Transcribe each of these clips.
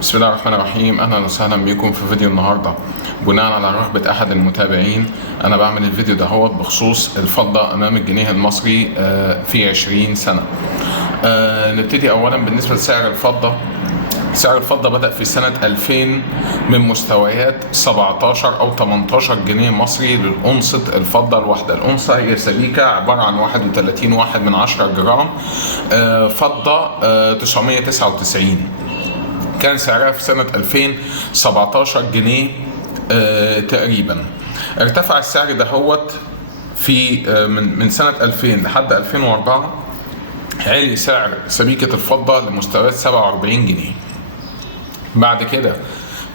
بسم الله الرحمن الرحيم. اهلا وسهلا بكم في فيديو النهارده. بناء على رغبه احد المتابعين انا بعمل الفيديو ده بخصوص الفضه امام الجنيه المصري في 20 سنه. نبتدي اولا بالنسبه لسعر الفضه. سعر الفضة بدأ في سنة 2000 من مستويات 17 أو 18 جنيه مصري للأنصة الفضة الواحدة. الأنصة هي سبيكة عبارة عن 31.1 جرام فضة 999. كان سعرها في سنة 2017 جنيه تقريبا. ارتفع السعر ده في من سنة 2000 لحد 2004. عالي سعر سبيكة الفضة لمستويات 47 جنيه. بعد كده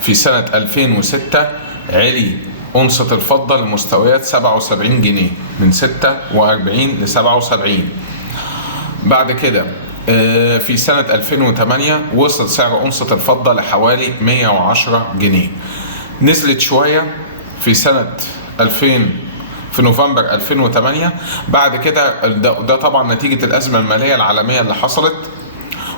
في سنة 2006 علي أنصة الفضة لمستويات 77 جنيه، من 46 ل 77. بعد كده في سنة 2008 وصل سعر أنصة الفضة لحوالي 110 جنيه. نزلت شوية في سنة 2000 في نوفمبر 2008. بعد كده ده طبعا نتيجة الأزمة المالية العالمية اللي حصلت.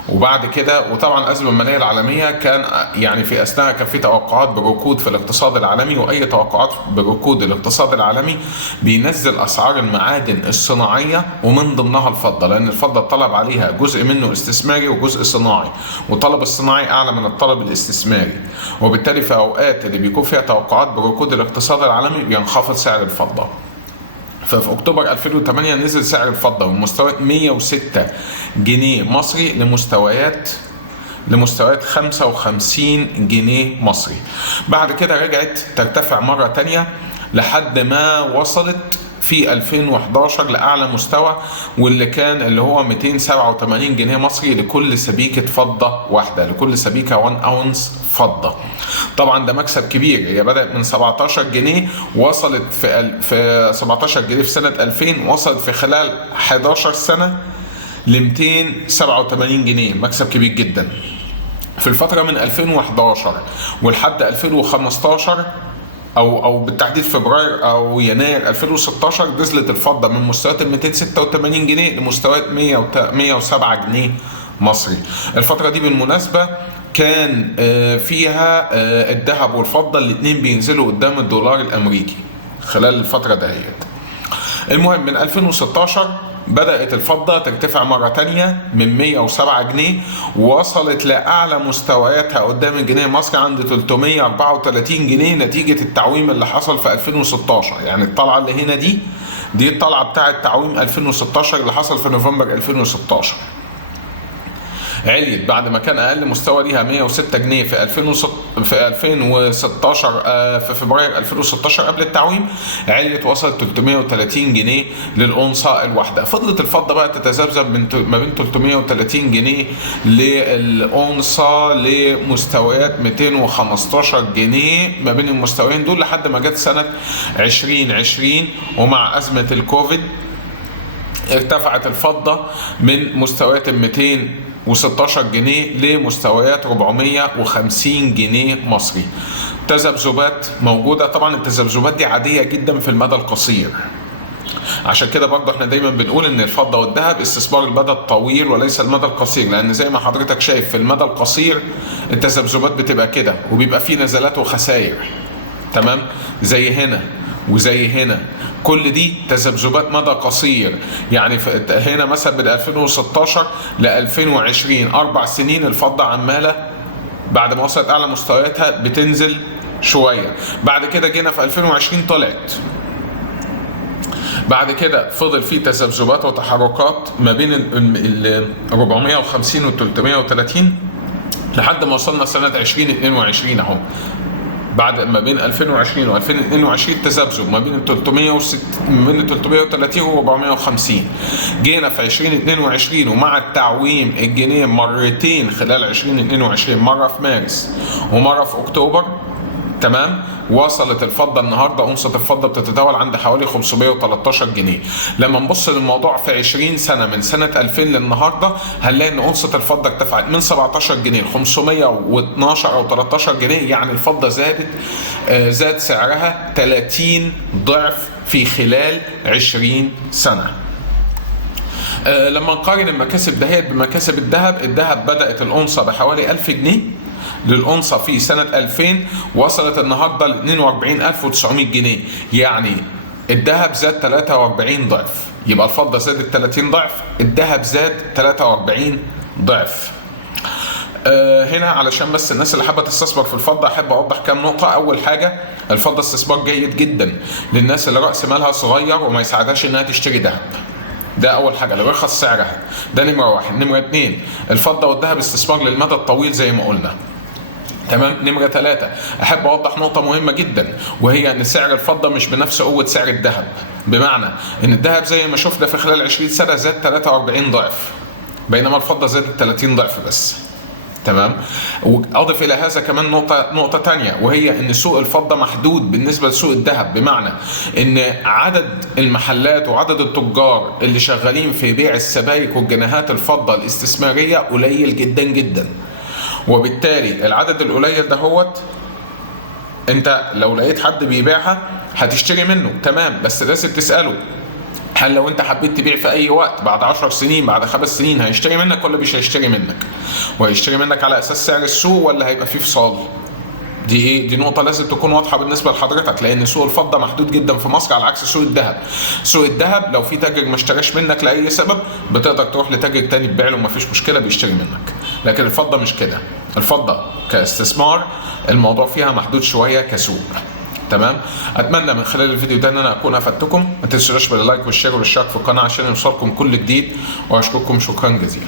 وبعد كده وطبعا الأزمة المالية العالمية كان يعني في أثناءها كان في توقعات بركود في الاقتصاد العالمي، وأي توقعات بركود الاقتصاد العالمي بينزل أسعار المعادن الصناعية ومن ضمنها الفضة، لأن الفضة الطلب عليها جزء منه استثماري وجزء صناعي، والطلب الصناعي أعلى من الطلب الاستثماري، وبالتالي في أوقات اللي بيكون فيها توقعات بركود الاقتصاد العالمي بينخفض سعر الفضة. ففي اكتوبر 2008 نزل سعر الفضة من مستويات 106 جنيه مصري لمستويات 55 جنيه مصري. بعد كده رجعت ترتفع مرة تانية لحد ما وصلت في 2011 لأعلى مستوى، اللي هو 287 جنيه مصري لكل سبيكة فضة واحدة، لكل سبيكة 1 أونس فضة. طبعا ده مكسب كبير. هي بدأت من 17 جنيه، وصلت في 17 جنيه في سنة 2000، وصلت في خلال 11 سنة ل 287 جنيه، مكسب كبير جدا. في الفترة من 2011 ولحد 2015 او بالتحديد فبراير او يناير 2016 نزلت الفضه من مستويات 286 جنيه لمستويات 107 جنيه مصري. الفتره دي بالمناسبه كان فيها الذهب والفضه الاثنين بينزلوا قدام الدولار الامريكي خلال الفتره دهيت. المهم من 2016 بدأت الفضة ترتفع مرة تانية من 107 جنيه، ووصلت لأعلى مستوياتها قدام الجنيه المصري عند 334 جنيه نتيجة التعويم اللي حصل في 2016. يعني الطلعة اللي هنا دي الطلعة بتاعة تعويم 2016 اللي حصل في نوفمبر 2016. عليت بعد ما كان اقل مستوى ليها 106 جنيه في 2016 في فبراير 2016 قبل التعويم، عليت وصلت 330 جنيه للأونصة الواحدة. فضلت الفضة بقى تتذبذب ما بين 330 جنيه للأونصة لمستويات 215 جنيه ما بين المستويين دول لحد ما جت سنة 2020 ومع أزمة الكوفيد ارتفعت الفضة من مستويات 216 جنيه لمستويات 450 جنيه مصري. تذبذبات موجودة. طبعا التذبذبات دي عادية جدا في المدى القصير، عشان كده برضه احنا دايما بنقول ان الفضة والذهب استثمار المدى الطويل وليس المدى القصير، لان زي ما حضرتك شايف في المدى القصير التذبذبات بتبقى كده وبيبقى فيه نزلات وخسائر، تمام، زي هنا وزي هنا. كل دي تذبذبات مدى قصير. يعني هنا مثلا من 2016 ل 2020 4 سنين الفضة عمالة بعد ما وصلت أعلى مستوياتها بتنزل شوية. بعد كده جينا في 2020 طلعت. بعد كده فضل فيه تذبذبات وتحركات ما بين ال 450 وال 330 لحد ما وصلنا سنة 2022 اهو. بعد ما بين 2020 و 2022 تذبذب ما بين 330 و 450. جينا في 2022 ومع التعويم الجنيه مرتين خلال 2022، مرة في مارس ومرة في أكتوبر، تمام، وصلت الفضة النهاردة أونصة الفضة بتتداول عند حوالي 513 جنيه. لما نبص للموضوع في 20 سنة من سنة 2000 للنهاردة هنلاقي ان أونصة الفضة ارتفعت من 17 جنيه ل 512 أو 13 جنيه. يعني الفضة زاد سعرها 30 ضعف في خلال 20 سنة. لما نقارن المكاسب دهيت بمكاسب الذهب بدأت الأونصة بحوالي 1000 جنيه للأونصة في سنة 2000 وصلت النهاردة ل 42900 جنيه، يعني الذهب زاد 43 ضعف. يبقى الفضة زادت 30 ضعف، الذهب زاد 43 ضعف. هنا علشان بس الناس اللي حابه تستثمر في الفضه احب اوضح كام نقطه. اول حاجه، الفضه استثمار جيد جدا للناس اللي راس مالها صغير وما يساعدهاش انها تشتري ذهب. ده اول حاجه، لو يرخص سعرها. ده نمره واحد. نمره اتنين، الفضه والذهب استثمار للمدى الطويل زي ما قلنا. تمام. نمرة 3، أحب أوضح نقطة مهمة جدا، وهي أن سعر الفضة مش بنفس قوة سعر الذهب. بمعنى أن الذهب زي ما شفنا في خلال 20 سنة زاد 43 ضعف، بينما الفضة زادت 30 ضعف بس. تمام. واضف الى هذا كمان نقطه تانية، وهي ان سوق الفضه محدود بالنسبه لسوق الذهب، بمعنى ان عدد المحلات وعدد التجار اللي شغالين في بيع السبائك والجنيهات الفضه الاستثماريه قليل جدا جدا، وبالتالي العدد القليل دهوت انت لو لقيت حد بيبيعها هتشتري منه، تمام، بس لازم تساله هل لو انت حبيت تبيع في اي وقت بعد 10 سنين بعد 5 سنين هيشتري منك ولا مش هيشتري منك؟ وهيشتري منك على اساس سعر السوق ولا هيبقى فيه فصال؟ دي نقطة لازم تكون واضحة بالنسبة لحضرتك، لأن سوق الفضة محدود جدا في مصر على عكس سوق الذهب. سوق الذهب لو في تاجر ما اشتراش منك لأي سبب بتقدر تروح لتاجر تاني تبيع له ومفيش مشكلة بيشتري منك، لكن الفضة مش كده. الفضة كاستثمار الموضوع فيها محدود شوية كسوق. تمام. اتمنى من خلال الفيديو ده ان انا اكون افدتكم. ما تنسوش باللايك والشير والاشتراك في القناه عشان يوصلكم كل جديد، واشكركم شكرا جزيلا.